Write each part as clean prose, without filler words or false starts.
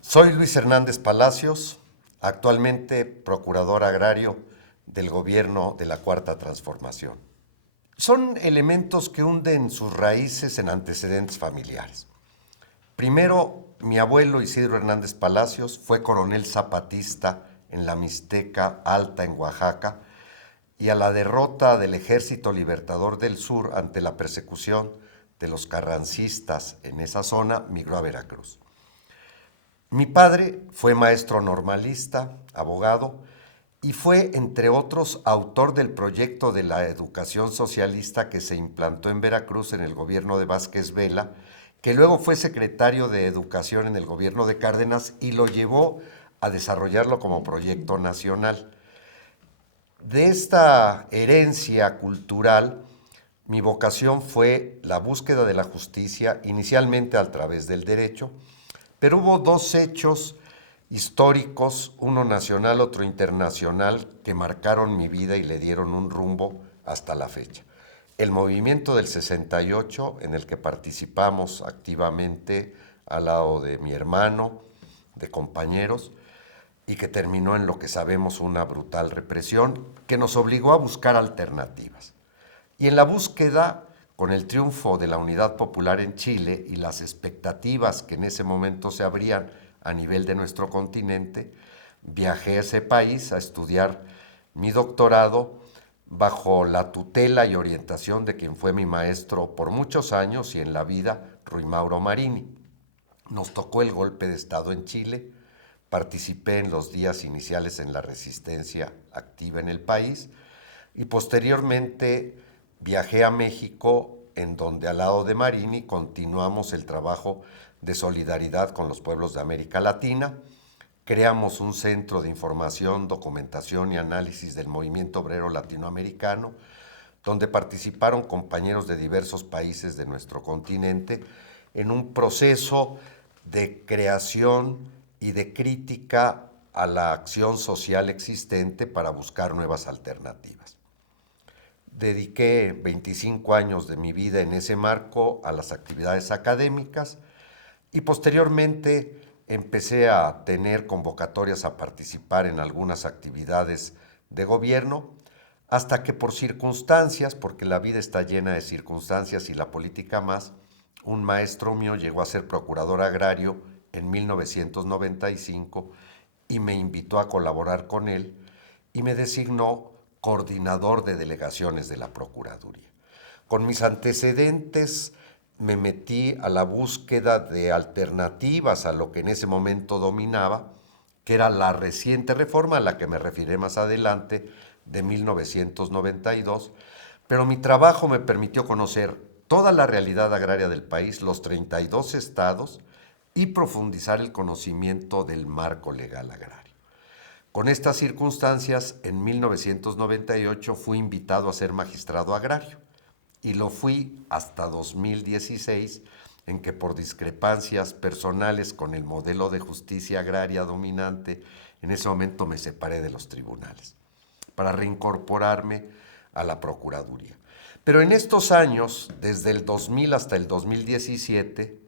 Soy Luis Hernández Palacios, actualmente procurador agrario del gobierno de la Cuarta Transformación. Son elementos que hunden sus raíces en antecedentes familiares. Primero, mi abuelo Isidro Hernández Palacios fue coronel zapatista en la Mixteca Alta en Oaxaca y a la derrota del Ejército Libertador del Sur ante la persecución de los carrancistas en esa zona migró a Veracruz. Mi padre fue maestro normalista, abogado, y fue, entre otros, autor del proyecto de la educación socialista que se implantó en Veracruz en el gobierno de Vázquez Vela, que luego fue secretario de Educación en el gobierno de Cárdenas y lo llevó a desarrollarlo como proyecto nacional. De esta herencia cultural, mi vocación fue la búsqueda de la justicia, inicialmente a través del derecho, pero hubo dos hechos históricos, uno nacional, otro internacional, que marcaron mi vida y le dieron un rumbo hasta la fecha. El movimiento del 68, en el que participamos activamente al lado de mi hermano, de compañeros, y que terminó en lo que sabemos una brutal represión, que nos obligó a buscar alternativas. Y en la búsqueda, con el triunfo de la Unidad Popular en Chile y las expectativas que en ese momento se abrían a nivel de nuestro continente, viajé a ese país a estudiar mi doctorado bajo la tutela y orientación de quien fue mi maestro por muchos años y en la vida, Ruy Mauro Marini. Nos tocó el golpe de Estado en Chile, participé en los días iniciales en la resistencia activa en el país y posteriormente viajé a México, en donde al lado de Marini continuamos el trabajo de solidaridad con los pueblos de América Latina. Creamos un centro de información, documentación y análisis del movimiento obrero latinoamericano, donde participaron compañeros de diversos países de nuestro continente en un proceso de creación y de crítica a la acción social existente para buscar nuevas alternativas. Dediqué 25 años de mi vida en ese marco a las actividades académicas y posteriormente empecé a tener convocatorias a participar en algunas actividades de gobierno, hasta que por circunstancias, porque la vida está llena de circunstancias y la política más, un maestro mío llegó a ser procurador agrario en 1995 y me invitó a colaborar con él y me designó coordinador de delegaciones de la Procuraduría. Con mis antecedentes me metí a la búsqueda de alternativas a lo que en ese momento dominaba, que era la reciente reforma a la que me referiré más adelante, de 1992, pero mi trabajo me permitió conocer toda la realidad agraria del país, los 32 estados, y profundizar el conocimiento del marco legal agrario. Con estas circunstancias, en 1998 fui invitado a ser magistrado agrario y lo fui hasta 2016, en que por discrepancias personales con el modelo de justicia agraria dominante, en ese momento me separé de los tribunales para reincorporarme a la Procuraduría. Pero en estos años, desde el 2000 hasta el 2017,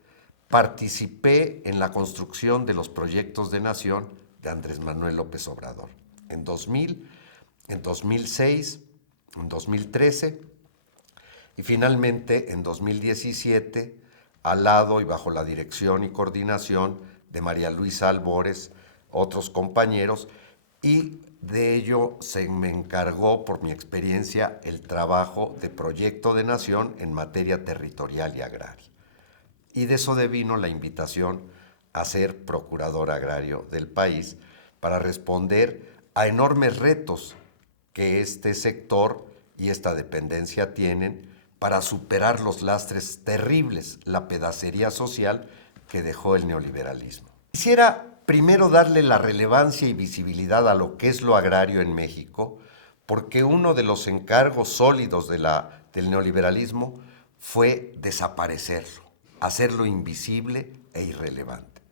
participé en la construcción de los proyectos de nación de Andrés Manuel López Obrador. En 2000, en 2006, en 2013 y finalmente en 2017, al lado y bajo la dirección y coordinación de María Luisa Albores, otros compañeros, y de ello se me encargó, por mi experiencia, el trabajo de proyecto de nación en materia territorial y agraria. Y de eso devino la invitación a ser procurador agrario del país para responder a enormes retos que este sector y esta dependencia tienen para superar los lastres terribles, la pedacería social que dejó el neoliberalismo. Quisiera primero darle la relevancia y visibilidad a lo que es lo agrario en México, porque uno de los encargos sólidos del neoliberalismo fue desaparecerlo, hacerlo invisible e irrelevante.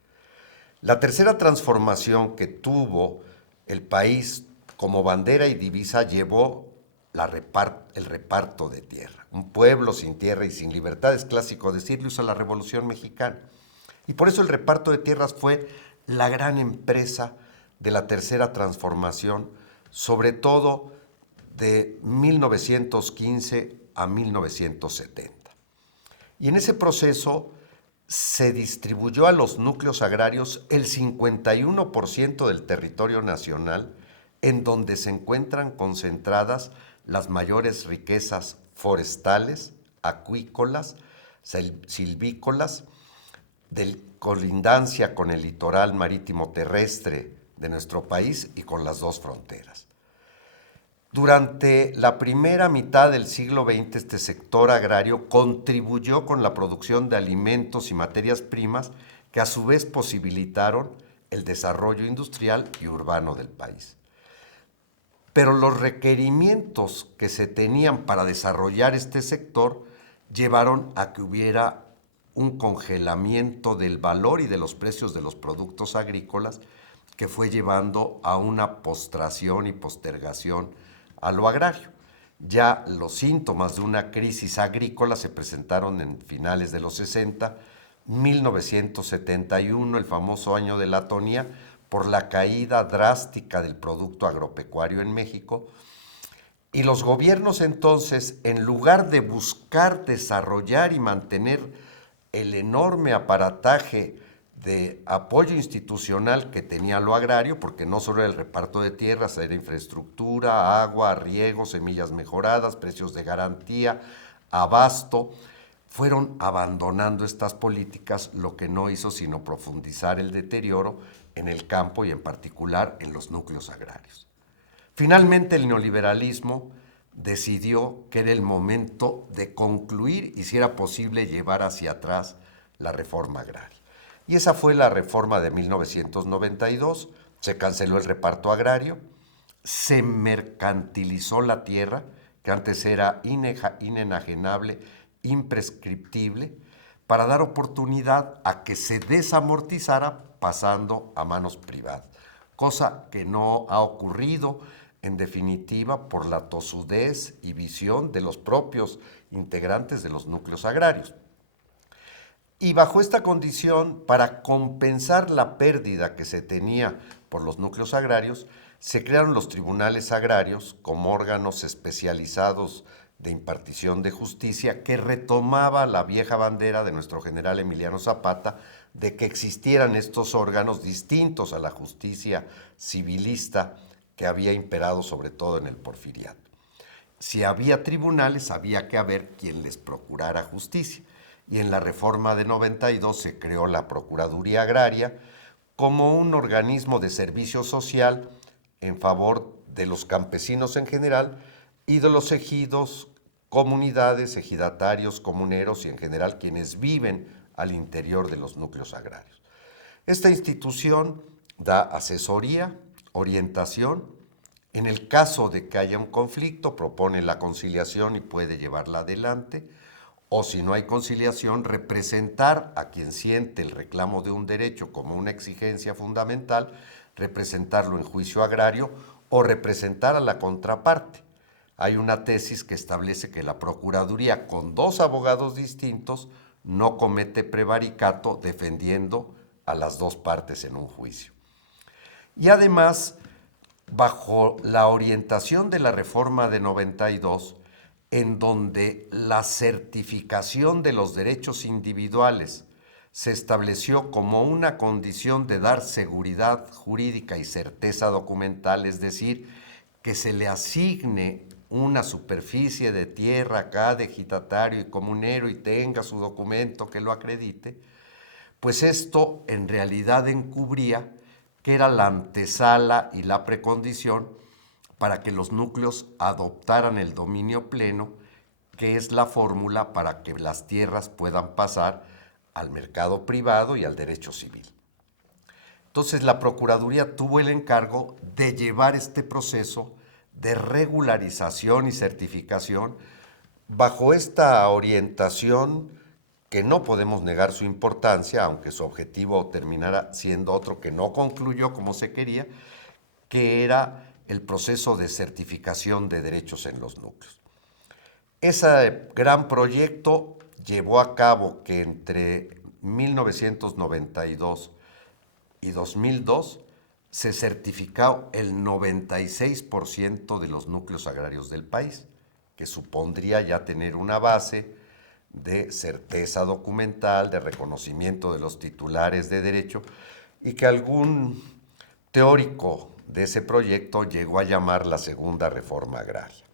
La tercera transformación que tuvo el país como bandera y divisa llevó el reparto de tierra. Un pueblo sin tierra y sin libertad, es clásico decirlo, usa la Revolución Mexicana. Y por eso el reparto de tierras fue la gran empresa de la tercera transformación, sobre todo de 1915 a 1970. Y en ese proceso se distribuyó a los núcleos agrarios el 51% del territorio nacional, en donde se encuentran concentradas las mayores riquezas forestales, acuícolas, silvícolas, de colindancia con el litoral marítimo terrestre de nuestro país y con las dos fronteras. Durante la primera mitad del siglo XX, este sector agrario contribuyó con la producción de alimentos y materias primas que a su vez posibilitaron el desarrollo industrial y urbano del país. Pero los requerimientos que se tenían para desarrollar este sector llevaron a que hubiera un congelamiento del valor y de los precios de los productos agrícolas que fue llevando a una postración y postergación a lo agrario. Ya los síntomas de una crisis agrícola se presentaron en finales de los 60, 1971, el famoso año de la Tonía, por la caída drástica del producto agropecuario en México. Y los gobiernos entonces, en lugar de buscar desarrollar y mantener el enorme aparataje de apoyo institucional que tenía lo agrario, porque no solo era el reparto de tierras, era infraestructura, agua, riego, semillas mejoradas, precios de garantía, abasto, fueron abandonando estas políticas, lo que no hizo sino profundizar el deterioro en el campo y en particular en los núcleos agrarios. Finalmente el neoliberalismo decidió que era el momento de concluir y si era posible llevar hacia atrás la reforma agraria. Y esa fue la reforma de 1992, se canceló el reparto agrario, se mercantilizó la tierra, que antes era inenajenable, imprescriptible, para dar oportunidad a que se desamortizara pasando a manos privadas, cosa que no ha ocurrido en definitiva por la tosudez y visión de los propios integrantes de los núcleos agrarios. Y bajo esta condición, para compensar la pérdida que se tenía por los núcleos agrarios, se crearon los tribunales agrarios como órganos especializados de impartición de justicia que retomaba la vieja bandera de nuestro general Emiliano Zapata de que existieran estos órganos distintos a la justicia civilista que había imperado sobre todo en el porfiriato. Si había tribunales, había que haber quien les procurara justicia. Y en la reforma de 92 se creó la Procuraduría Agraria como un organismo de servicio social en favor de los campesinos en general y de los ejidos, comunidades, ejidatarios, comuneros y en general quienes viven al interior de los núcleos agrarios. Esta institución da asesoría, orientación. En el caso de que haya un conflicto, propone la conciliación y puede llevarla adelante. O si no hay conciliación, representar a quien siente el reclamo de un derecho como una exigencia fundamental, representarlo en juicio agrario o representar a la contraparte. Hay una tesis que establece que la Procuraduría, con dos abogados distintos, no comete prevaricato defendiendo a las dos partes en un juicio. Y además, bajo la orientación de la reforma de 92, en donde la certificación de los derechos individuales se estableció como una condición de dar seguridad jurídica y certeza documental, es decir, que se le asigne una superficie de tierra a cada ejidatario y comunero y tenga su documento que lo acredite, pues esto en realidad encubría que era la antesala y la precondición para que los núcleos adoptaran el dominio pleno, que es la fórmula para que las tierras puedan pasar al mercado privado y al derecho civil. Entonces la Procuraduría tuvo el encargo de llevar este proceso de regularización y certificación bajo esta orientación que no podemos negar su importancia, aunque su objetivo terminara siendo otro que no concluyó como se quería, que era el proceso de certificación de derechos en los núcleos. Ese gran proyecto llevó a cabo que entre 1992 y 2002 se certificó el 96% de los núcleos agrarios del país, que supondría ya tener una base de certeza documental, de reconocimiento de los titulares de derecho, y que algún teórico de ese proyecto llegó a llamar la segunda reforma agraria.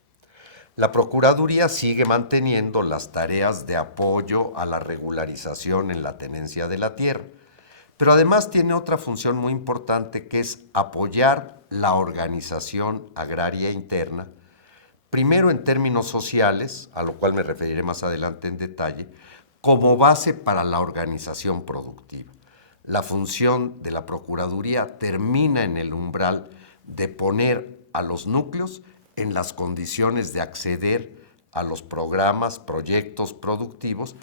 La Procuraduría sigue manteniendo las tareas de apoyo a la regularización en la tenencia de la tierra, pero además tiene otra función muy importante, que es apoyar la organización agraria interna, primero en términos sociales, a lo cual me referiré más adelante en detalle, como base para la organización productiva. La función de la Procuraduría termina en el umbral de poner a los núcleos en las condiciones de acceder a los programas, proyectos productivos,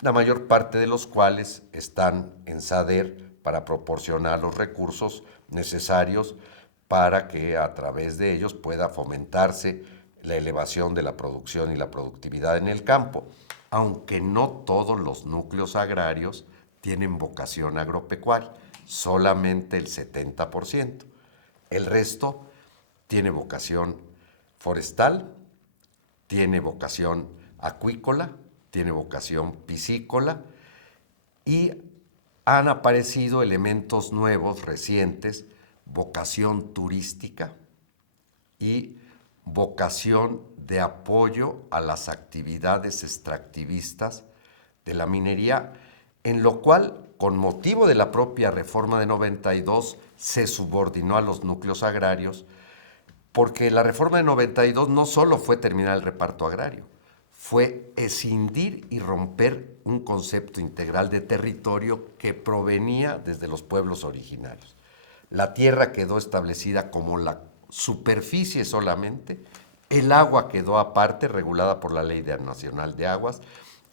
la mayor parte de los cuales están en SADER para proporcionar los recursos necesarios para que a través de ellos pueda fomentarse la elevación de la producción y la productividad en el campo, aunque no todos los núcleos agrarios tienen vocación agropecuaria, solamente el 70%. El resto tiene vocación forestal, tiene vocación acuícola, tiene vocación piscícola, y han aparecido elementos nuevos, recientes, vocación turística y vocación de apoyo a las actividades extractivistas de la minería, en lo cual, con motivo de la propia reforma de 92, se subordinó a los núcleos agrarios, porque la reforma de 92 no solo fue terminar el reparto agrario, fue escindir y romper un concepto integral de territorio que provenía desde los pueblos originarios. La tierra quedó establecida como la superficie solamente, el agua quedó aparte, regulada por la Ley Nacional de Aguas,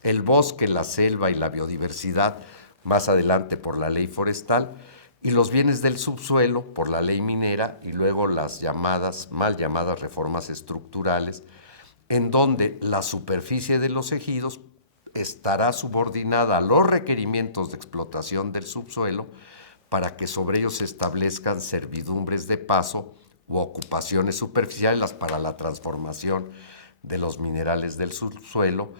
el bosque, la selva y la biodiversidad más adelante por la Ley Forestal, y los bienes del subsuelo por la Ley Minera, y luego las mal llamadas reformas estructurales, en donde la superficie de los ejidos estará subordinada a los requerimientos de explotación del subsuelo para que sobre ellos se establezcan servidumbres de paso u ocupaciones superficiales para la transformación de los minerales del subsuelo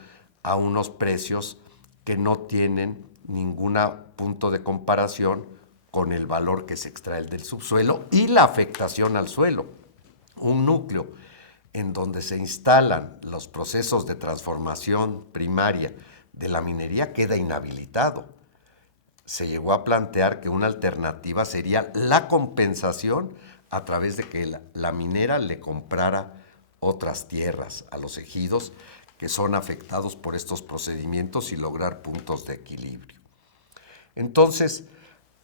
a unos precios que no tienen ningún punto de comparación con el valor que se extrae del subsuelo y la afectación al suelo. Un núcleo en donde se instalan los procesos de transformación primaria de la minería queda inhabilitado. Se llegó a plantear que una alternativa sería la compensación a través de que la minera le comprara otras tierras a los ejidos que son afectados por estos procedimientos y lograr puntos de equilibrio. Entonces,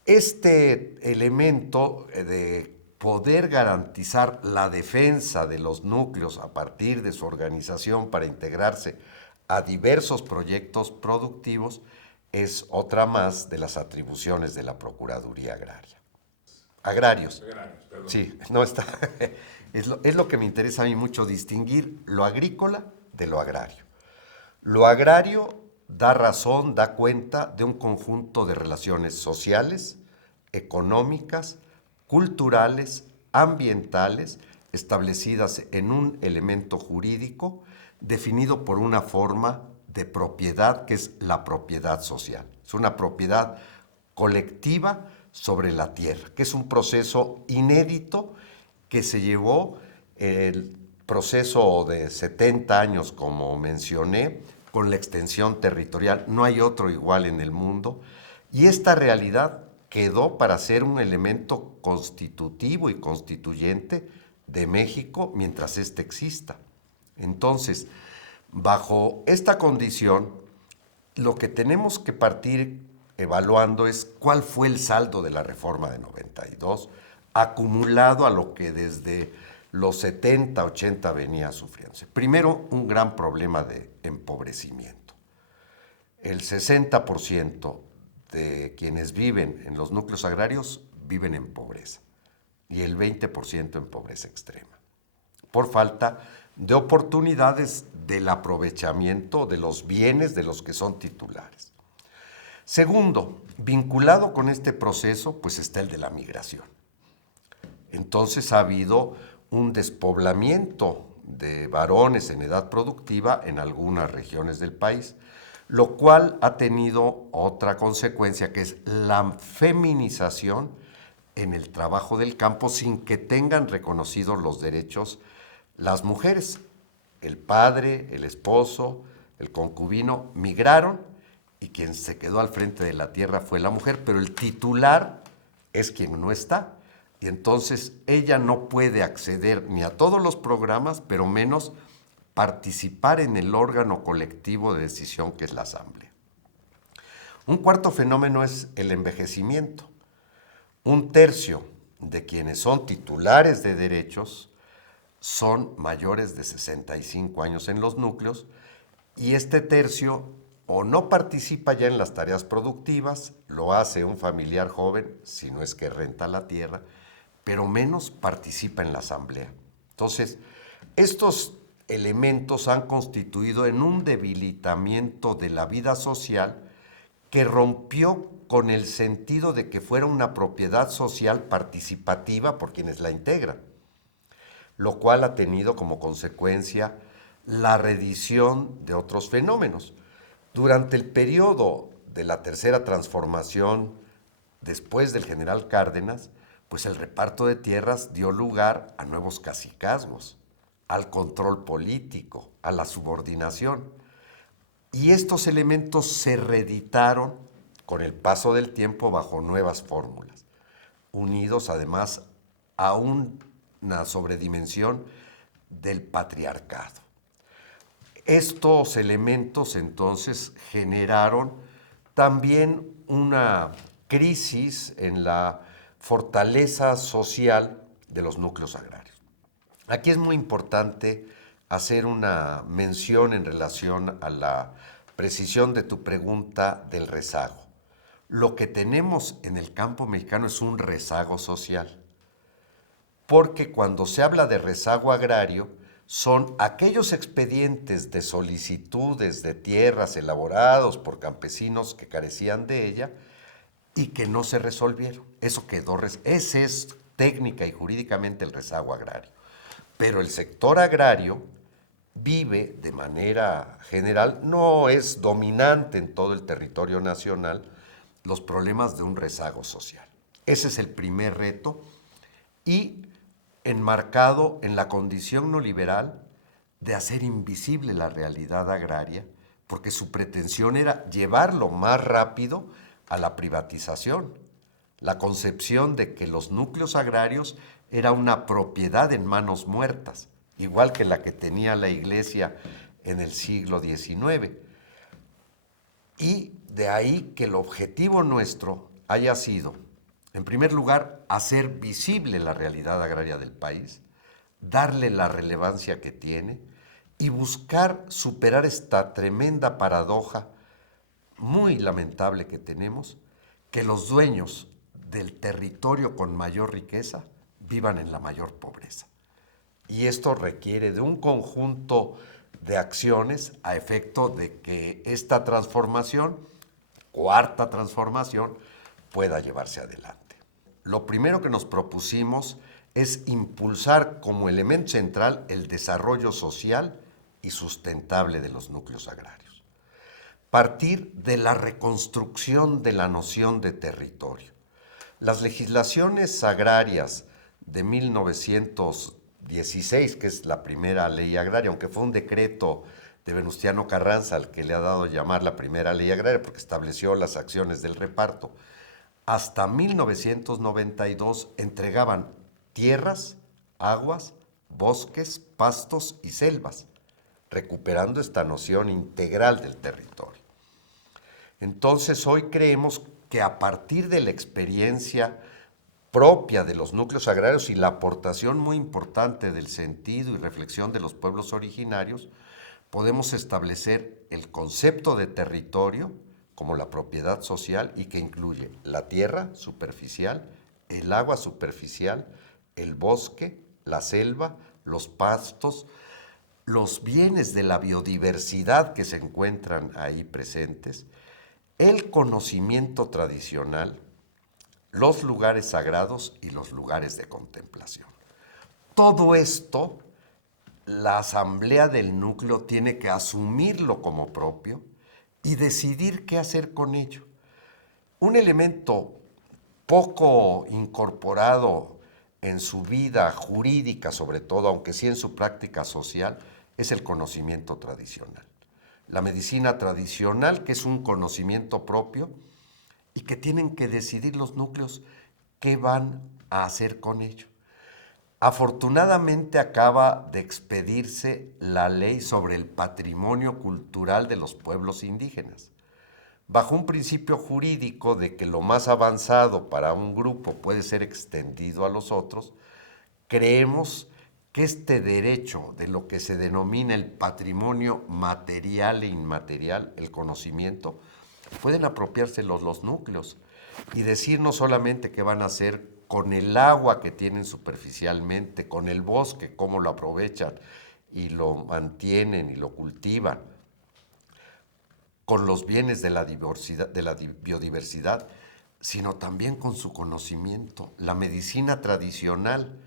este elemento de poder garantizar la defensa de los núcleos a partir de su organización para integrarse a diversos proyectos productivos es otra más de las atribuciones de la Procuraduría Agraria. Agrarios. Perdón. Sí, no está. Es lo que me interesa a mí mucho, distinguir lo agrícola de lo agrario. Lo agrario da razón, da cuenta de un conjunto de relaciones sociales, económicas, culturales, ambientales, establecidas en un elemento jurídico definido por una forma de propiedad que es la propiedad social. Es una propiedad colectiva sobre la tierra, que es un proceso inédito que se llevó el proceso de 70 años, como mencioné, con la extensión territorial. No hay otro igual en el mundo. Y esta realidad quedó para ser un elemento constitutivo y constituyente de México mientras éste exista. Entonces, bajo esta condición, lo que tenemos que partir evaluando es cuál fue el saldo de la reforma de 92, acumulado a lo que desde los 70, 80 venía sufriéndose. Primero, un gran problema de empobrecimiento. El 60% de quienes viven en los núcleos agrarios viven en pobreza. y el 20% en pobreza extrema, por falta de oportunidades del aprovechamiento de los bienes de los que son titulares. Segundo, vinculado con este proceso, pues está el de la migración. Entonces ha habido un despoblamiento de varones en edad productiva en algunas regiones del país, lo cual ha tenido otra consecuencia, que es la feminización en el trabajo del campo sin que tengan reconocidos los derechos las mujeres. El padre, el esposo, el concubino migraron y quien se quedó al frente de la tierra fue la mujer, pero el titular es quien no está. Y entonces ella no puede acceder ni a todos los programas, pero menos participar en el órgano colectivo de decisión que es la Asamblea. Un cuarto fenómeno es el envejecimiento. Un tercio de quienes son titulares de derechos son mayores de 65 años en los núcleos y este tercio o no participa ya en las tareas productivas, lo hace un familiar joven, si no es que renta la tierra, pero menos participa en la asamblea. Entonces, estos elementos han constituido en un debilitamiento de la vida social que rompió con el sentido de que fuera una propiedad social participativa por quienes la integran, lo cual ha tenido como consecuencia la redición de otros fenómenos. Durante el periodo de la tercera transformación, después del general Cárdenas, pues el reparto de tierras dio lugar a nuevos cacicazgos, al control político, a la subordinación. Y estos elementos se reeditaron con el paso del tiempo bajo nuevas fórmulas, unidos además a una sobredimensión del patriarcado. Estos elementos entonces generaron también una crisis en la fortaleza social de los núcleos agrarios. Aquí es muy importante hacer una mención en relación a la precisión de tu pregunta del rezago. Lo que tenemos en el campo mexicano es un rezago social, porque cuando se habla de rezago agrario, son aquellos expedientes de solicitudes de tierras elaborados por campesinos que carecían de ella y que no se resolvieron. Eso quedó, ese es técnica y jurídicamente el rezago agrario. Pero el sector agrario vive de manera general, no es dominante en todo el territorio nacional, los problemas de un rezago social. Ese es el primer reto y enmarcado en la condición no liberal de hacer invisible la realidad agraria, porque su pretensión era llevarlo más rápido a la privatización, la concepción de que los núcleos agrarios era una propiedad en manos muertas, igual que la que tenía la Iglesia en el siglo XIX. Y de ahí que el objetivo nuestro haya sido, en primer lugar, hacer visible la realidad agraria del país, darle la relevancia que tiene y buscar superar esta tremenda paradoja muy lamentable que tenemos, que los dueños del territorio con mayor riqueza vivan en la mayor pobreza. Y esto requiere de un conjunto de acciones a efecto de que esta transformación, cuarta transformación, pueda llevarse adelante. Lo primero que nos propusimos es impulsar como elemento central el desarrollo social y sustentable de los núcleos agrarios. Partir de la reconstrucción de la noción de territorio. Las legislaciones agrarias de 1916, que es la primera ley agraria, aunque fue un decreto de Venustiano Carranza al que le ha dado llamar la primera ley agraria porque estableció las acciones del reparto, hasta 1992 entregaban tierras, aguas, bosques, pastos y selvas, recuperando esta noción integral del territorio. Entonces hoy creemos que a partir de la experiencia propia de los núcleos agrarios y la aportación muy importante del sentido y reflexión de los pueblos originarios, podemos establecer el concepto de territorio como la propiedad social y que incluye la tierra superficial, el agua superficial, el bosque, la selva, los pastos, los bienes de la biodiversidad que se encuentran ahí presentes, el conocimiento tradicional, los lugares sagrados y los lugares de contemplación. Todo esto, la asamblea del núcleo tiene que asumirlo como propio y decidir qué hacer con ello. Un elemento poco incorporado en su vida jurídica, sobre todo, aunque sí en su práctica social, es el conocimiento tradicional. La medicina tradicional, que es un conocimiento propio y que tienen que decidir los núcleos qué van a hacer con ello. Afortunadamente acaba de expedirse la ley sobre el patrimonio cultural de los pueblos indígenas. Bajo un principio jurídico de que lo más avanzado para un grupo puede ser extendido a los otros, creemos que este derecho de lo que se denomina el patrimonio material e inmaterial, el conocimiento, pueden apropiarse los núcleos y decir no solamente qué van a hacer con el agua que tienen superficialmente, con el bosque, cómo lo aprovechan y lo mantienen y lo cultivan, con los bienes de la biodiversidad, sino también con su conocimiento, la medicina tradicional,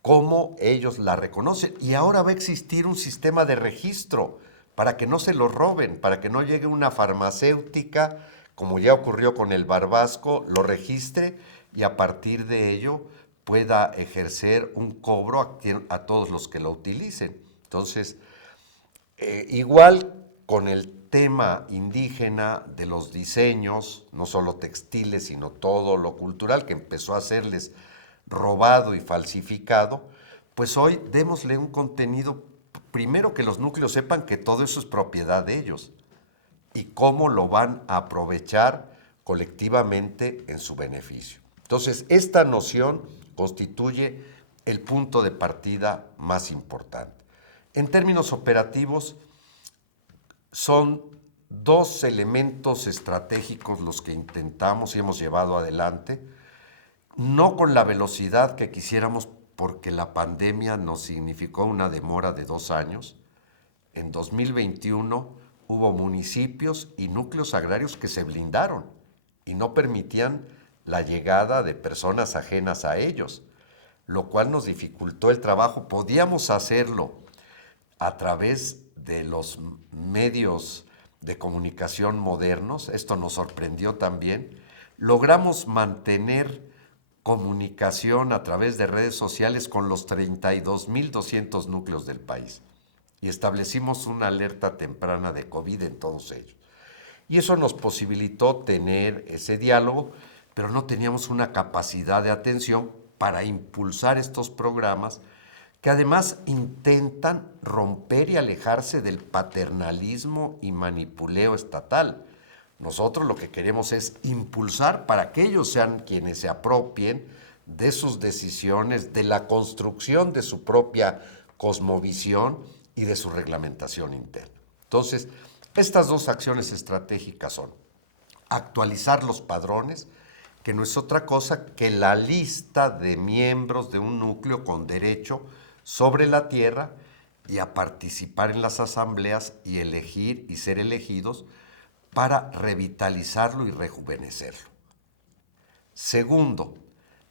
cómo ellos la reconocen. Y ahora va a existir un sistema de registro para que no se lo roben, para que no llegue una farmacéutica, como ya ocurrió con el barbasco, lo registre y a partir de ello pueda ejercer un cobro a todos los que lo utilicen. Entonces, igual con el tema indígena de los diseños, no solo textiles, sino todo lo cultural que empezó a serles robado y falsificado, pues hoy démosle un contenido, primero que los núcleos sepan que todo eso es propiedad de ellos y cómo lo van a aprovechar colectivamente en su beneficio. Entonces, esta noción constituye el punto de partida más importante. En términos operativos, son dos elementos estratégicos los que intentamos y hemos llevado adelante, no con la velocidad que quisiéramos porque la pandemia nos significó una demora de 2 años. En 2021 hubo municipios y núcleos agrarios que se blindaron y no permitían la llegada de personas ajenas a ellos, lo cual nos dificultó el trabajo. Podíamos hacerlo a través de los medios de comunicación modernos, esto nos sorprendió también. Logramos mantener comunicación a través de redes sociales con los 32.200 núcleos del país y establecimos una alerta temprana de COVID en todos ellos. Y eso nos posibilitó tener ese diálogo, pero no teníamos una capacidad de atención para impulsar estos programas que además intentan romper y alejarse del paternalismo y manipuleo estatal. Nosotros lo que queremos es impulsar para que ellos sean quienes se apropien de sus decisiones, de la construcción de su propia cosmovisión y de su reglamentación interna. Entonces, estas dos acciones estratégicas son actualizar los padrones, que no es otra cosa que la lista de miembros de un núcleo con derecho sobre la tierra y a participar en las asambleas y elegir y ser elegidos para revitalizarlo y rejuvenecerlo. Segundo,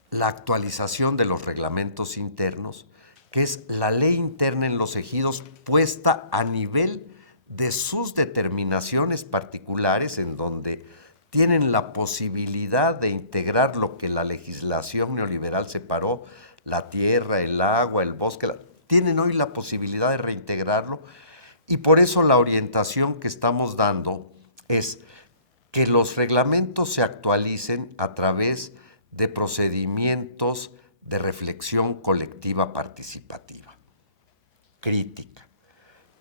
la actualización de los reglamentos internos, que es la ley interna en los ejidos puesta a nivel de sus determinaciones particulares, en donde tienen la posibilidad de integrar lo que la legislación neoliberal separó, la tierra, el agua, el bosque, tienen hoy la posibilidad de reintegrarlo y por eso la orientación que estamos dando es que los reglamentos se actualicen a través de procedimientos de reflexión colectiva participativa, crítica,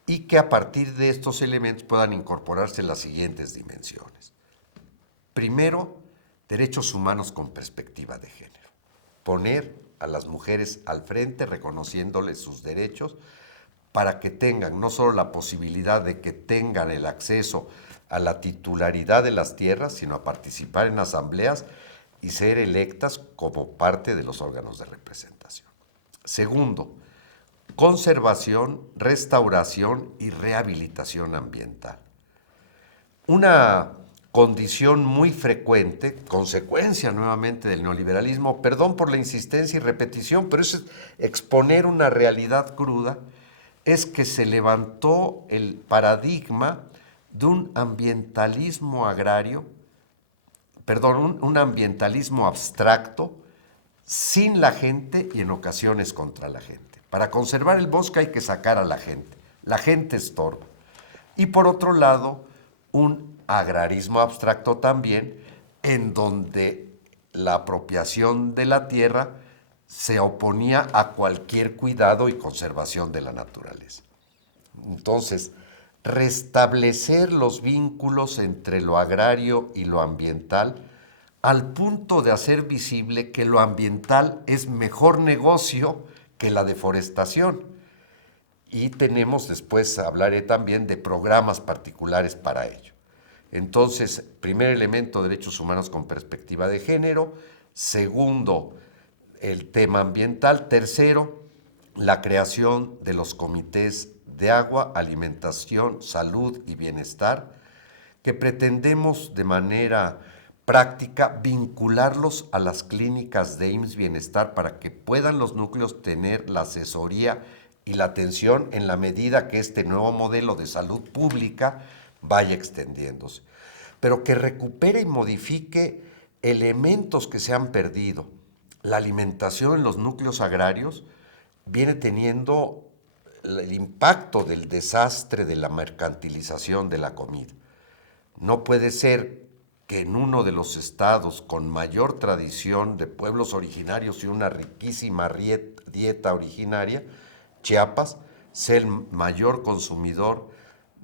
y que a partir de estos elementos puedan incorporarse las siguientes dimensiones. Primero, derechos humanos con perspectiva de género. Poner a las mujeres al frente, reconociéndoles sus derechos, para que tengan no solo la posibilidad de que tengan el acceso a la titularidad de las tierras, sino a participar en asambleas y ser electas como parte de los órganos de representación. Segundo, conservación, restauración y rehabilitación ambiental. Una condición muy frecuente, consecuencia nuevamente del neoliberalismo, perdón por la insistencia y repetición, pero es exponer una realidad cruda, es que se levantó el paradigma de un ambientalismo agrario, perdón, un ambientalismo abstracto, sin la gente y en ocasiones contra la gente. Para conservar el bosque hay que sacar a la gente estorba. Y por otro lado, un agrarismo abstracto también, en donde la apropiación de la tierra se oponía a cualquier cuidado y conservación de la naturaleza. Entonces, restablecer los vínculos entre lo agrario y lo ambiental al punto de hacer visible que lo ambiental es mejor negocio que la deforestación. Y tenemos, después hablaré también de programas particulares para ello. Entonces, primer elemento, derechos humanos con perspectiva de género. Segundo, el tema ambiental. Tercero, la creación de los comités de agua, alimentación, salud y bienestar, que pretendemos de manera práctica vincularlos a las clínicas de IMSS Bienestar para que puedan los núcleos tener la asesoría y la atención en la medida que este nuevo modelo de salud pública vaya extendiéndose, pero que recupere y modifique elementos que se han perdido. La alimentación en los núcleos agrarios viene teniendo el impacto del desastre de la mercantilización de la comida. No puede ser que en uno de los estados con mayor tradición de pueblos originarios y una riquísima dieta originaria, Chiapas, sea el mayor consumidor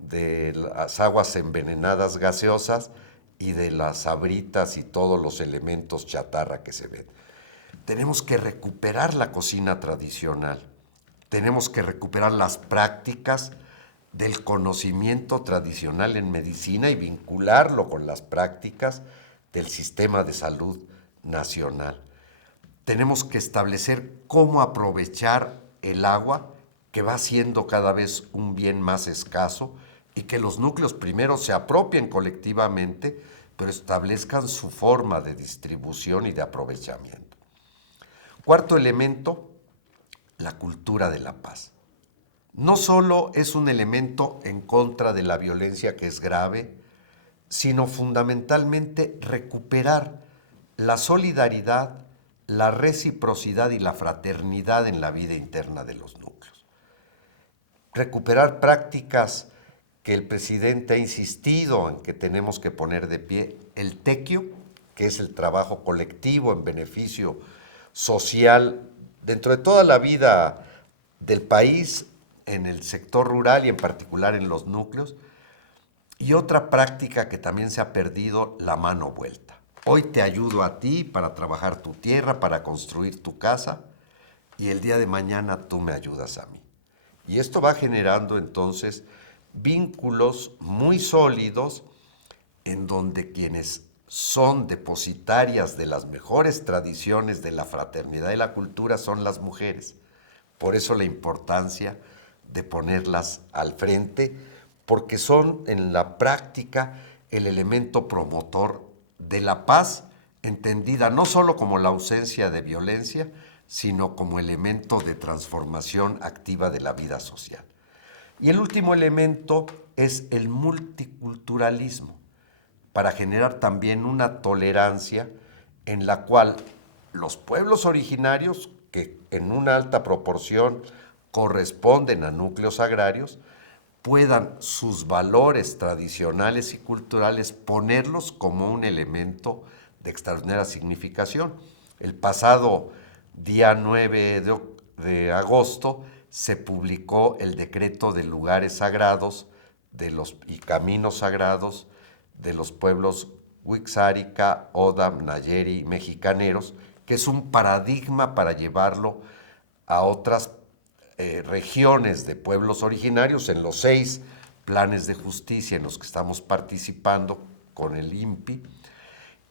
de las aguas envenenadas gaseosas y de las sabritas y todos los elementos chatarra que se ven. Tenemos que recuperar la cocina tradicional, tenemos que recuperar las prácticas del conocimiento tradicional en medicina y vincularlo con las prácticas del sistema de salud nacional. Tenemos que establecer cómo aprovechar el agua, que va siendo cada vez un bien más escaso, y que los núcleos primero se apropien colectivamente, pero establezcan su forma de distribución y de aprovechamiento. Cuarto elemento, la cultura de la paz. No solo es un elemento en contra de la violencia que es grave, sino fundamentalmente recuperar la solidaridad, la reciprocidad y la fraternidad en la vida interna de los núcleos. Recuperar prácticas que el presidente ha insistido en que tenemos que poner de pie, el tequio, que es el trabajo colectivo en beneficio social dentro de toda la vida del país, en el sector rural y en particular en los núcleos. Y otra práctica que también se ha perdido, la mano vuelta. Hoy te ayudo a ti para trabajar tu tierra, para construir tu casa, y el día de mañana tú me ayudas a mí. Y esto va generando entonces vínculos muy sólidos en donde quienes son depositarias de las mejores tradiciones de la fraternidad y la cultura son las mujeres. Por eso la importancia de ponerlas al frente, porque son en la práctica el elemento promotor de la paz, entendida no solo como la ausencia de violencia, sino como elemento de transformación activa de la vida social. Y el último elemento es el multiculturalismo, para generar también una tolerancia en la cual los pueblos originarios, que en una alta proporción corresponden a núcleos agrarios, puedan sus valores tradicionales y culturales ponerlos como un elemento de extraordinaria significación. El pasado día 9 de agosto se publicó el decreto de lugares sagrados y caminos sagrados de los pueblos Wixárika, Odam, Nayeri y Mexicaneros, que es un paradigma para llevarlo a otras regiones de pueblos originarios en los 6 planes de justicia en los que estamos participando con el INPI,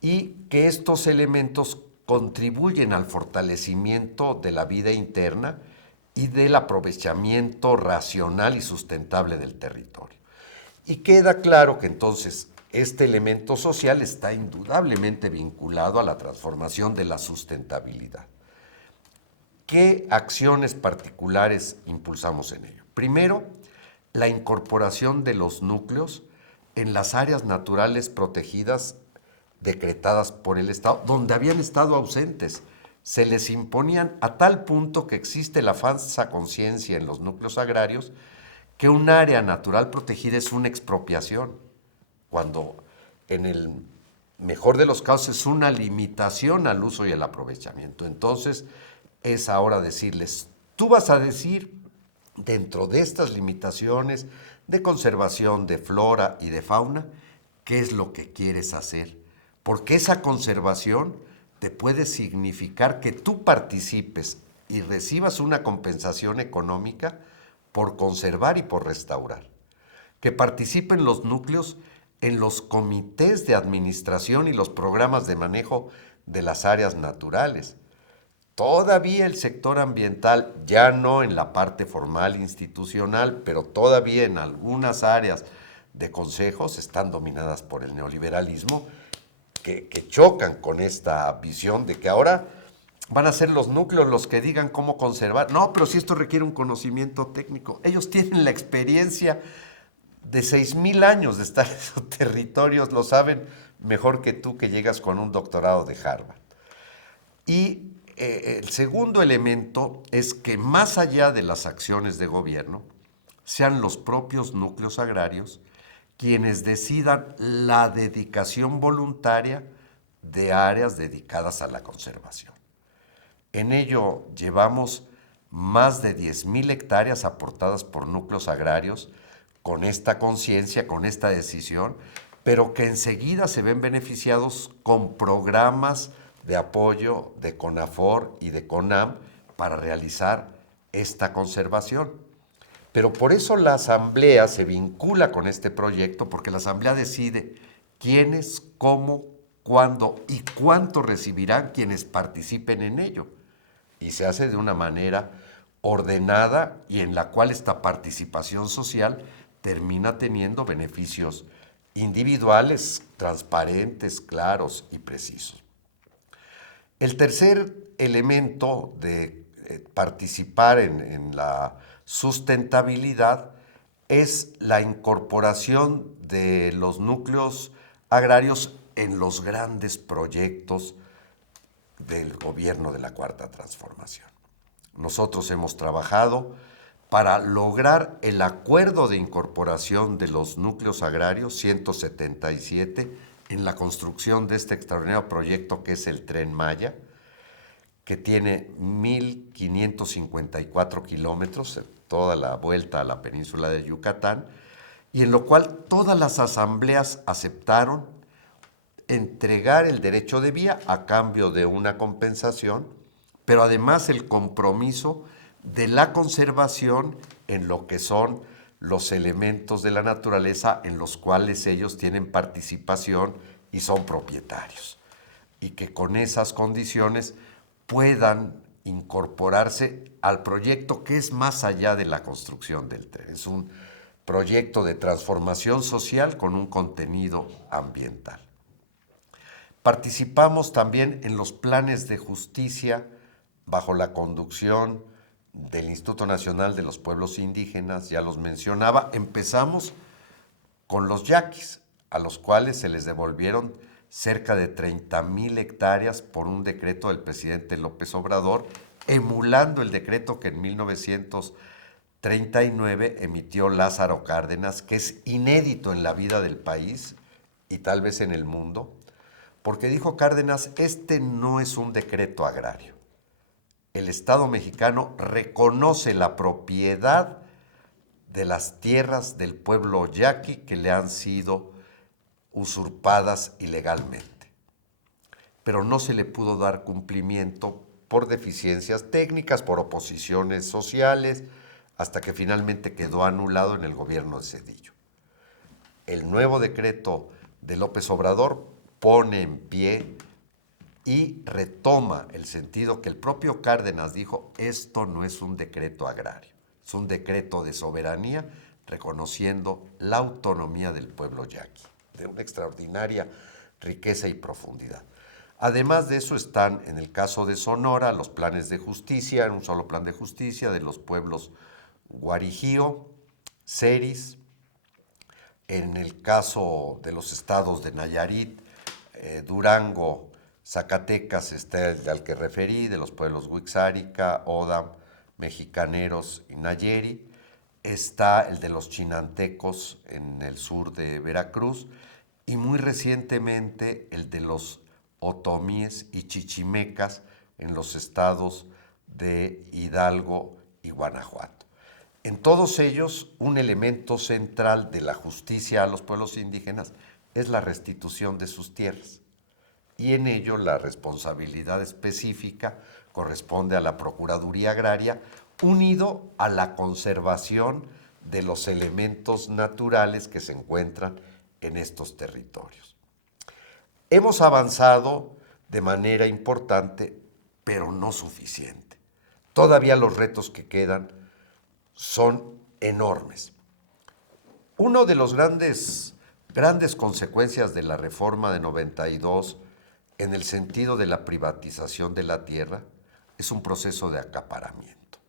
y que estos elementos contribuyen al fortalecimiento de la vida interna y del aprovechamiento racional y sustentable del territorio. Y queda claro que entonces este elemento social está indudablemente vinculado a la transformación de la sustentabilidad. ¿Qué acciones particulares impulsamos en ello? Primero, la incorporación de los núcleos en las áreas naturales protegidas decretadas por el Estado, donde habían estado ausentes. Se les imponían a tal punto que existe la falsa conciencia en los núcleos agrarios que un área natural protegida es una expropiación, cuando en el mejor de los casos es una limitación al uso y al aprovechamiento. Entonces es ahora decirles, tú vas a decir, dentro de estas limitaciones de conservación de flora y de fauna, qué es lo que quieres hacer. Porque esa conservación te puede significar que tú participes y recibas una compensación económica por conservar y por restaurar. Que participen los núcleos en los comités de administración y los programas de manejo de las áreas naturales. Todavía el sector ambiental, ya no en la parte formal institucional, pero todavía en algunas áreas de consejos están dominadas por el neoliberalismo, que chocan con esta visión de que ahora van a ser los núcleos los que digan cómo conservar. No, pero si esto requiere un conocimiento técnico. Ellos tienen la experiencia de 6,000 años de estar en sus territorios, lo saben mejor que tú que llegas con un doctorado de Harvard. Y el segundo elemento es que más allá de las acciones de gobierno, sean los propios núcleos agrarios quienes decidan la dedicación voluntaria de áreas dedicadas a la conservación. En ello llevamos más de 10,000 hectáreas aportadas por núcleos agrarios con esta conciencia, con esta decisión, pero que enseguida se ven beneficiados con programas de apoyo de CONAFOR y de CONAM para realizar esta conservación. Pero por eso la Asamblea se vincula con este proyecto, porque la Asamblea decide quiénes, cómo, cuándo y cuánto recibirán quienes participen en ello. Y se hace de una manera ordenada y en la cual esta participación social termina teniendo beneficios individuales, transparentes, claros y precisos. El tercer elemento de participar en la sustentabilidad es la incorporación de los núcleos agrarios en los grandes proyectos del gobierno de la Cuarta Transformación. Nosotros hemos trabajado para lograr el acuerdo de incorporación de los núcleos agrarios 177 en la construcción de este extraordinario proyecto que es el Tren Maya, que tiene 1,554 kilómetros, toda la vuelta a la península de Yucatán, y en lo cual todas las asambleas aceptaron entregar el derecho de vía a cambio de una compensación, pero además el compromiso de la conservación en lo que son los elementos de la naturaleza en los cuales ellos tienen participación y son propietarios. Y que con esas condiciones puedan incorporarse al proyecto que es más allá de la construcción del tren. Es un proyecto de transformación social con un contenido ambiental. Participamos también en los planes de justicia bajo la conducción del Instituto Nacional de los Pueblos Indígenas, ya los mencionaba. Empezamos con los yaquis, a los cuales se les devolvieron cerca de 30,000 hectáreas por un decreto del presidente López Obrador, emulando el decreto que en 1939 emitió Lázaro Cárdenas, que es inédito en la vida del país y tal vez en el mundo, porque dijo Cárdenas, este no es un decreto agrario. El Estado mexicano reconoce la propiedad de las tierras del pueblo yaqui que le han sido usurpadas ilegalmente. Pero no se le pudo dar cumplimiento por deficiencias técnicas, por oposiciones sociales, hasta que finalmente quedó anulado en el gobierno de Zedillo. El nuevo decreto de López Obrador pone en pie y retoma el sentido que el propio Cárdenas dijo: esto no es un decreto agrario, es un decreto de soberanía reconociendo la autonomía del pueblo yaqui, de una extraordinaria riqueza y profundidad. Además de eso están, en el caso de Sonora, los planes de justicia, un solo plan de justicia de los pueblos Guarijío, Ceris. En el caso de los estados de Nayarit, Durango, Zacatecas, está el al que referí, de los pueblos Huixárica, Odam, Mexicaneros y Nayeri. Está el de los chinantecos en el sur de Veracruz, y muy recientemente el de los otomíes y chichimecas en los estados de Hidalgo y Guanajuato. En todos ellos, un elemento central de la justicia a los pueblos indígenas es la restitución de sus tierras. Y en ello la responsabilidad específica corresponde a la Procuraduría Agraria, unido a la conservación de los elementos naturales que se encuentran en estos territorios. Hemos avanzado de manera importante, pero no suficiente. Todavía los retos que quedan son enormes. Uno de los grandes consecuencias de la reforma de 92 en el sentido de la privatización de la tierra es un proceso de acaparamiento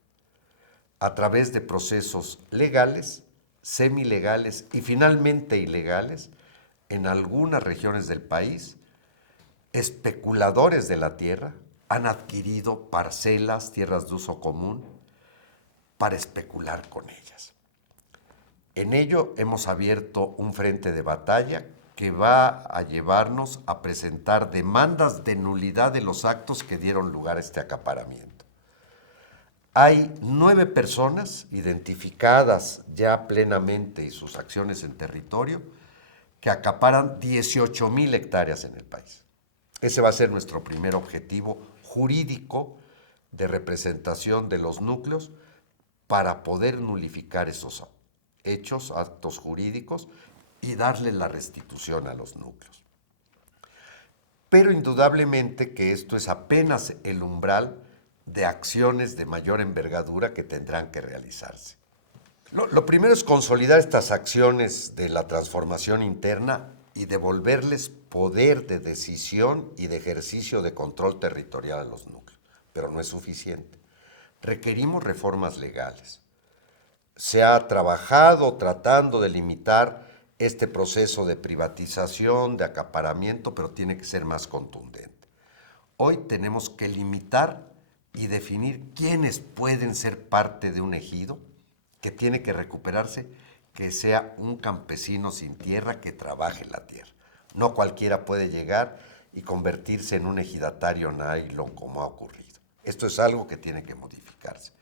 a través de procesos legales, semilegales y finalmente ilegales. En algunas regiones del país, especuladores de la tierra han adquirido parcelas, tierras de uso común, para especular con ellas. En ello hemos abierto un frente de batalla que va a llevarnos a presentar demandas de nulidad de los actos que dieron lugar a este acaparamiento. Hay 9 personas identificadas ya plenamente y sus acciones en territorio que acaparan 18,000 hectáreas en el país. Ese va a ser nuestro primer objetivo jurídico de representación de los núcleos para poder nulificar esos hechos, actos jurídicos, y darle la restitución a los núcleos. Pero indudablemente que esto es apenas el umbral de acciones de mayor envergadura que tendrán que realizarse. Lo primero es consolidar estas acciones de la transformación interna y devolverles poder de decisión y de ejercicio de control territorial a los núcleos. Pero no es suficiente. Requerimos reformas legales. Se ha trabajado tratando de limitar este proceso de privatización, de acaparamiento, pero tiene que ser más contundente. Hoy tenemos que limitar y definir quiénes pueden ser parte de un ejido que tiene que recuperarse, que sea un campesino sin tierra que trabaje la tierra. No cualquiera puede llegar y convertirse en un ejidatario nylon como ha ocurrido. Esto es algo que tiene que modificarse.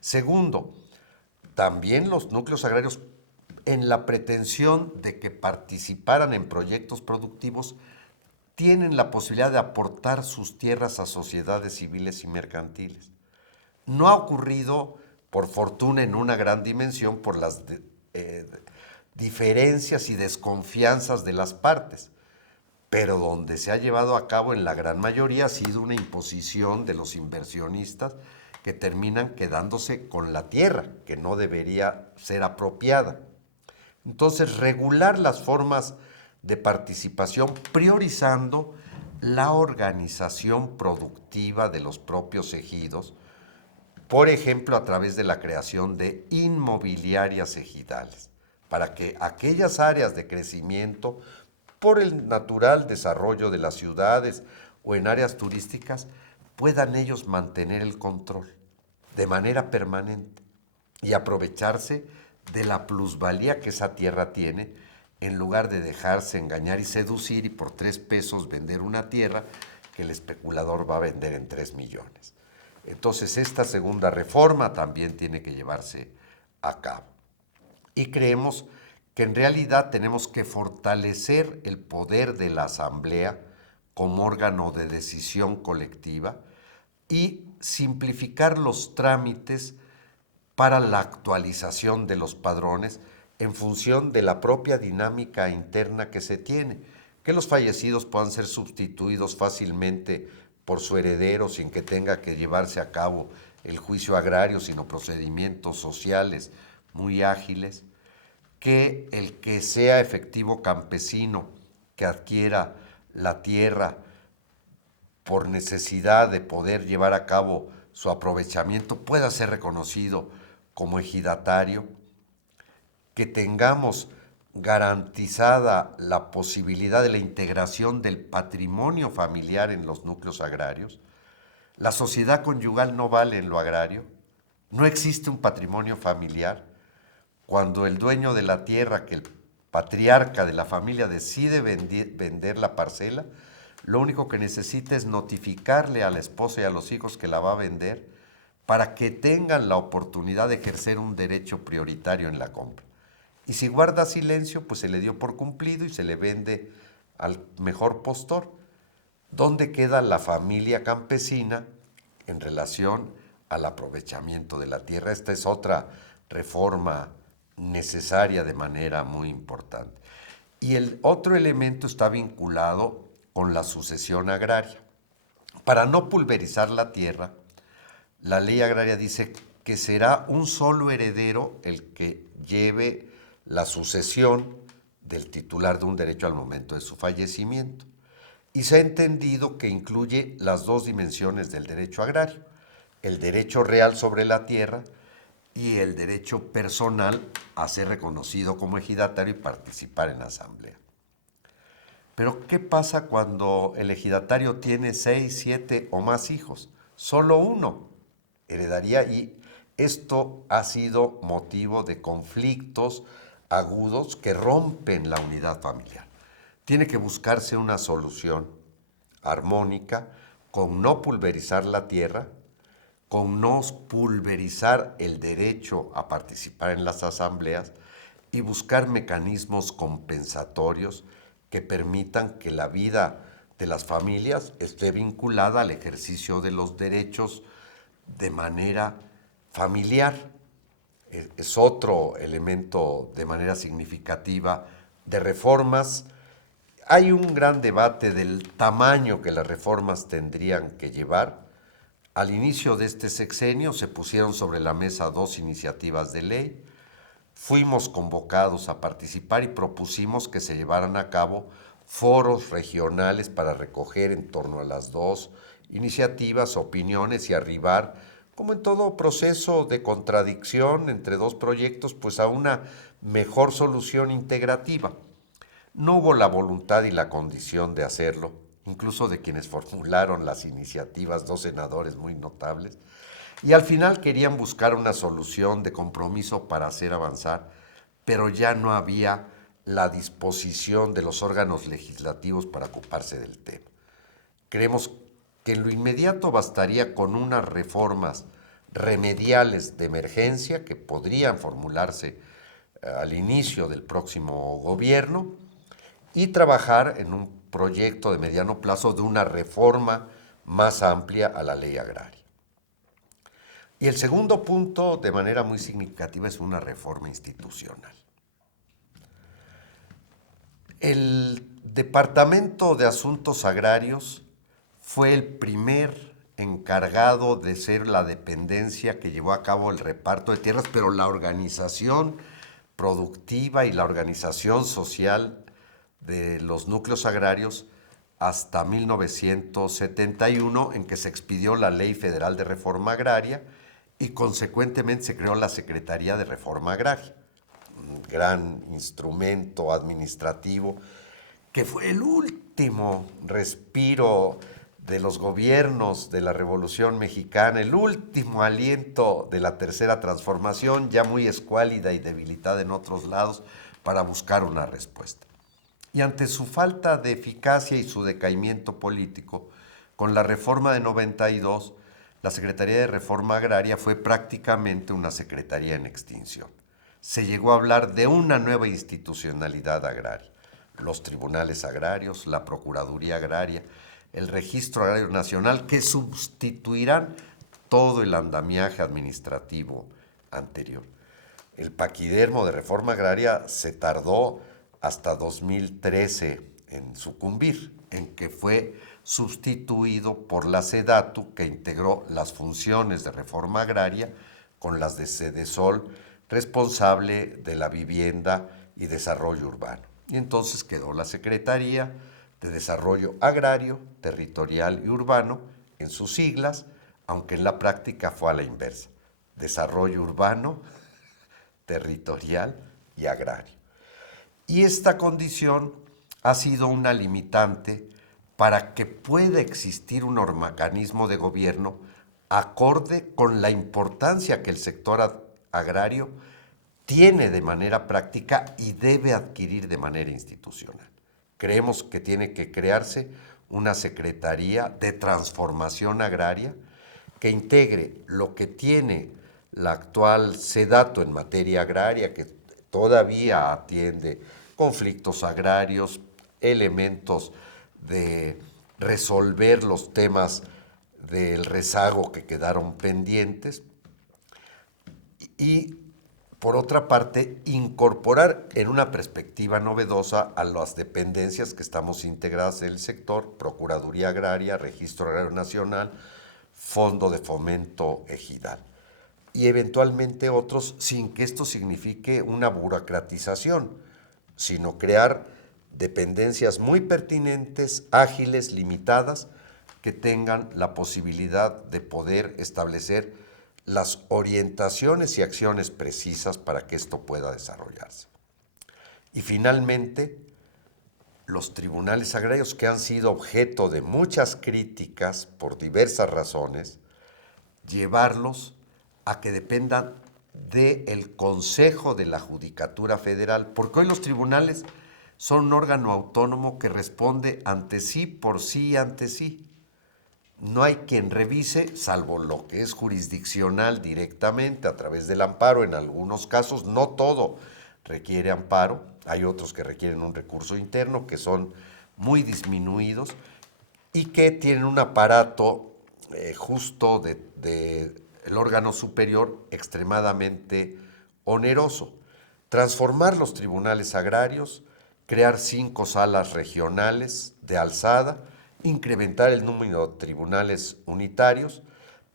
Segundo, también los núcleos agrarios, en la pretensión de que participaran en proyectos productivos, tienen la posibilidad de aportar sus tierras a sociedades civiles y mercantiles. No ha ocurrido, por fortuna, en una gran dimensión por las diferencias y desconfianzas de las partes, pero donde se ha llevado a cabo en la gran mayoría ha sido una imposición de los inversionistas que terminan quedándose con la tierra, que no debería ser apropiada. Entonces, regular las formas de participación, priorizando la organización productiva de los propios ejidos, por ejemplo, a través de la creación de inmobiliarias ejidales, para que aquellas áreas de crecimiento, por el natural desarrollo de las ciudades o en áreas turísticas, puedan ellos mantener el control de manera permanente y aprovecharse de la plusvalía que esa tierra tiene, en lugar de dejarse engañar y seducir y por 3 pesos vender una tierra que el especulador va a vender en 3 millones. Entonces, esta segunda reforma también tiene que llevarse a cabo. Y creemos que en realidad tenemos que fortalecer el poder de la Asamblea como órgano de decisión colectiva y simplificar los trámites para la actualización de los padrones en función de la propia dinámica interna que se tiene. que los fallecidos puedan ser sustituidos fácilmente por su heredero sin que tenga que llevarse a cabo el juicio agrario, sino procedimientos sociales muy ágiles, que el que sea efectivo campesino que adquiera la tierra por necesidad de poder llevar a cabo su aprovechamiento pueda ser reconocido como ejidatario, que tengamos garantizada la posibilidad de la integración del patrimonio familiar en los núcleos agrarios. La sociedad conyugal no vale en lo agrario, no existe un patrimonio familiar. Cuando el dueño de la tierra, que el patriarca de la familia decide vender la parcela, lo único que necesita es notificarle a la esposa y a los hijos que la va a vender para que tengan la oportunidad de ejercer un derecho prioritario en la compra. Y si guarda silencio, pues se le dio por cumplido y se le vende al mejor postor. ¿Dónde queda la familia campesina en relación al aprovechamiento de la tierra? Esta es otra reforma necesaria de manera muy importante. Y el otro elemento está vinculado con la sucesión agraria. Para no pulverizar la tierra, la ley agraria dice que será un solo heredero el que lleve la sucesión del titular de un derecho al momento de su fallecimiento. Y se ha entendido que incluye las dos dimensiones del derecho agrario, el derecho real sobre la tierra y el derecho personal a ser reconocido como ejidatario y participar en la asamblea. Pero ¿qué pasa cuando el ejidatario tiene 6, 7 o más hijos? Solo uno heredaría y esto ha sido motivo de conflictos agudos que rompen la unidad familiar. Tiene que buscarse una solución armónica con no pulverizar la tierra, con no pulverizar el derecho a participar en las asambleas y buscar mecanismos compensatorios que permitan que la vida de las familias esté vinculada al ejercicio de los derechos de manera familiar. Es otro elemento de manera significativa de reformas. Hay un gran debate del tamaño que las reformas tendrían que llevar. Al inicio de este sexenio se pusieron sobre la mesa dos iniciativas de ley. Fuimos convocados a participar y propusimos que se llevaran a cabo foros regionales para recoger en torno a las dos iniciativas opiniones y arribar, como en todo proceso de contradicción entre dos proyectos, pues a una mejor solución integrativa. No hubo la voluntad y la condición de hacerlo, incluso de quienes formularon las iniciativas, dos senadores muy notables, y al final querían buscar una solución de compromiso para hacer avanzar, pero ya no había la disposición de los órganos legislativos para ocuparse del tema. Creemos que en lo inmediato bastaría con unas reformas remediales de emergencia que podrían formularse al inicio del próximo gobierno y trabajar en un proyecto de mediano plazo de una reforma más amplia a la ley agraria. Y el segundo punto, de manera muy significativa, es una reforma institucional. El Departamento de Asuntos Agrarios fue el primer encargado de ser la dependencia que llevó a cabo el reparto de tierras, pero la organización productiva y la organización social de los núcleos agrarios hasta 1971, en que se expidió la Ley Federal de Reforma Agraria y consecuentemente se creó la Secretaría de Reforma Agraria, un gran instrumento administrativo que fue el último respiro de los gobiernos de la Revolución Mexicana, el último aliento de la tercera transformación, ya muy escuálida y debilitada en otros lados, para buscar una respuesta. Y ante su falta de eficacia y su decaimiento político, con la reforma de 92, la Secretaría de Reforma Agraria fue prácticamente una secretaría en extinción. Se llegó a hablar de una nueva institucionalidad agraria. Los tribunales agrarios, la Procuraduría Agraria, el Registro Agrario Nacional, que sustituirán todo el andamiaje administrativo anterior. El paquidermo de reforma agraria se tardó hasta 2013 en sucumbir, en que fue sustituido por la SEDATU, que integró las funciones de reforma agraria con las de Sedesol, responsable de la vivienda y desarrollo urbano. Y entonces quedó la Secretaría de Desarrollo Agrario, Territorial y Urbano en sus siglas, aunque en la práctica fue a la inversa. Desarrollo urbano, territorial y agrario. Y esta condición ha sido una limitante para que pueda existir un mecanismo de gobierno acorde con la importancia que el sector agrario tiene de manera práctica y debe adquirir de manera institucional. Creemos que tiene que crearse una Secretaría de Transformación Agraria que integre lo que tiene la actual SEDATU en materia agraria, que todavía atiende conflictos agrarios, elementos de resolver los temas del rezago que quedaron pendientes y, por otra parte, incorporar en una perspectiva novedosa a las dependencias que estamos integradas en el sector: Procuraduría Agraria, Registro Agrario Nacional, Fondo de Fomento Ejidal, y eventualmente otros, sin que esto signifique una burocratización, sino crear dependencias muy pertinentes, ágiles, limitadas, que tengan la posibilidad de poder establecer las orientaciones y acciones precisas para que esto pueda desarrollarse. Y finalmente, los tribunales agrarios, que han sido objeto de muchas críticas por diversas razones, llevarlos a que dependan del Consejo de la Judicatura Federal, porque hoy los tribunales son un órgano autónomo que responde ante sí, por sí y ante sí. No hay quien revise, salvo lo que es jurisdiccional directamente a través del amparo. En algunos casos, no todo requiere amparo. Hay otros que requieren un recurso interno, que son muy disminuidos y que tienen un aparato justo de el órgano superior extremadamente oneroso. Transformar los tribunales agrarios, crear 5 salas regionales de alzada, incrementar el número de tribunales unitarios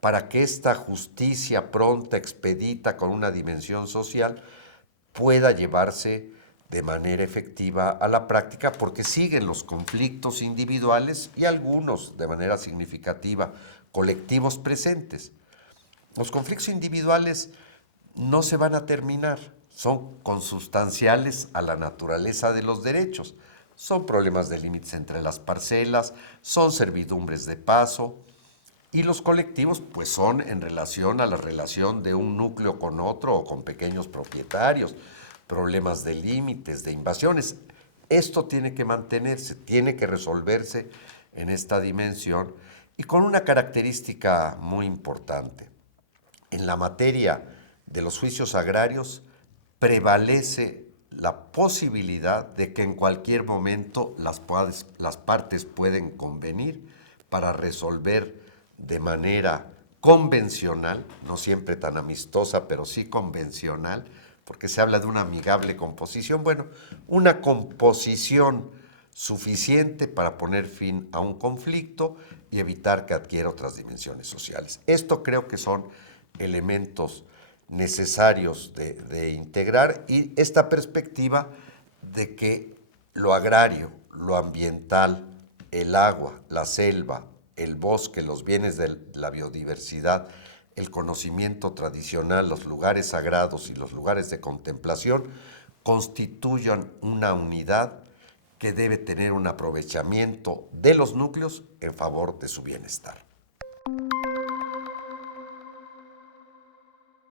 para que esta justicia pronta, expedita, con una dimensión social, pueda llevarse de manera efectiva a la práctica, porque siguen los conflictos individuales y algunos, de manera significativa, colectivos presentes. Los conflictos individuales no se van a terminar, son consustanciales a la naturaleza de los derechos. Son problemas de límites entre las parcelas, son servidumbres de paso, y los colectivos pues son en relación a la relación de un núcleo con otro o con pequeños propietarios, problemas de límites, de invasiones. Esto tiene que mantenerse, tiene que resolverse en esta dimensión y con una característica muy importante. En la materia de los juicios agrarios prevalece la posibilidad de que en cualquier momento las partes pueden convenir para resolver de manera convencional, no siempre tan amistosa, pero sí convencional, porque se habla de una amigable composición. Bueno, una composición suficiente para poner fin a un conflicto y evitar que adquiera otras dimensiones sociales. Esto creo que son elementos necesarios de integrar, y esta perspectiva de que lo agrario, lo ambiental, el agua, la selva, el bosque, los bienes de la biodiversidad, el conocimiento tradicional, los lugares sagrados y los lugares de contemplación constituyan una unidad que debe tener un aprovechamiento de los núcleos en favor de su bienestar.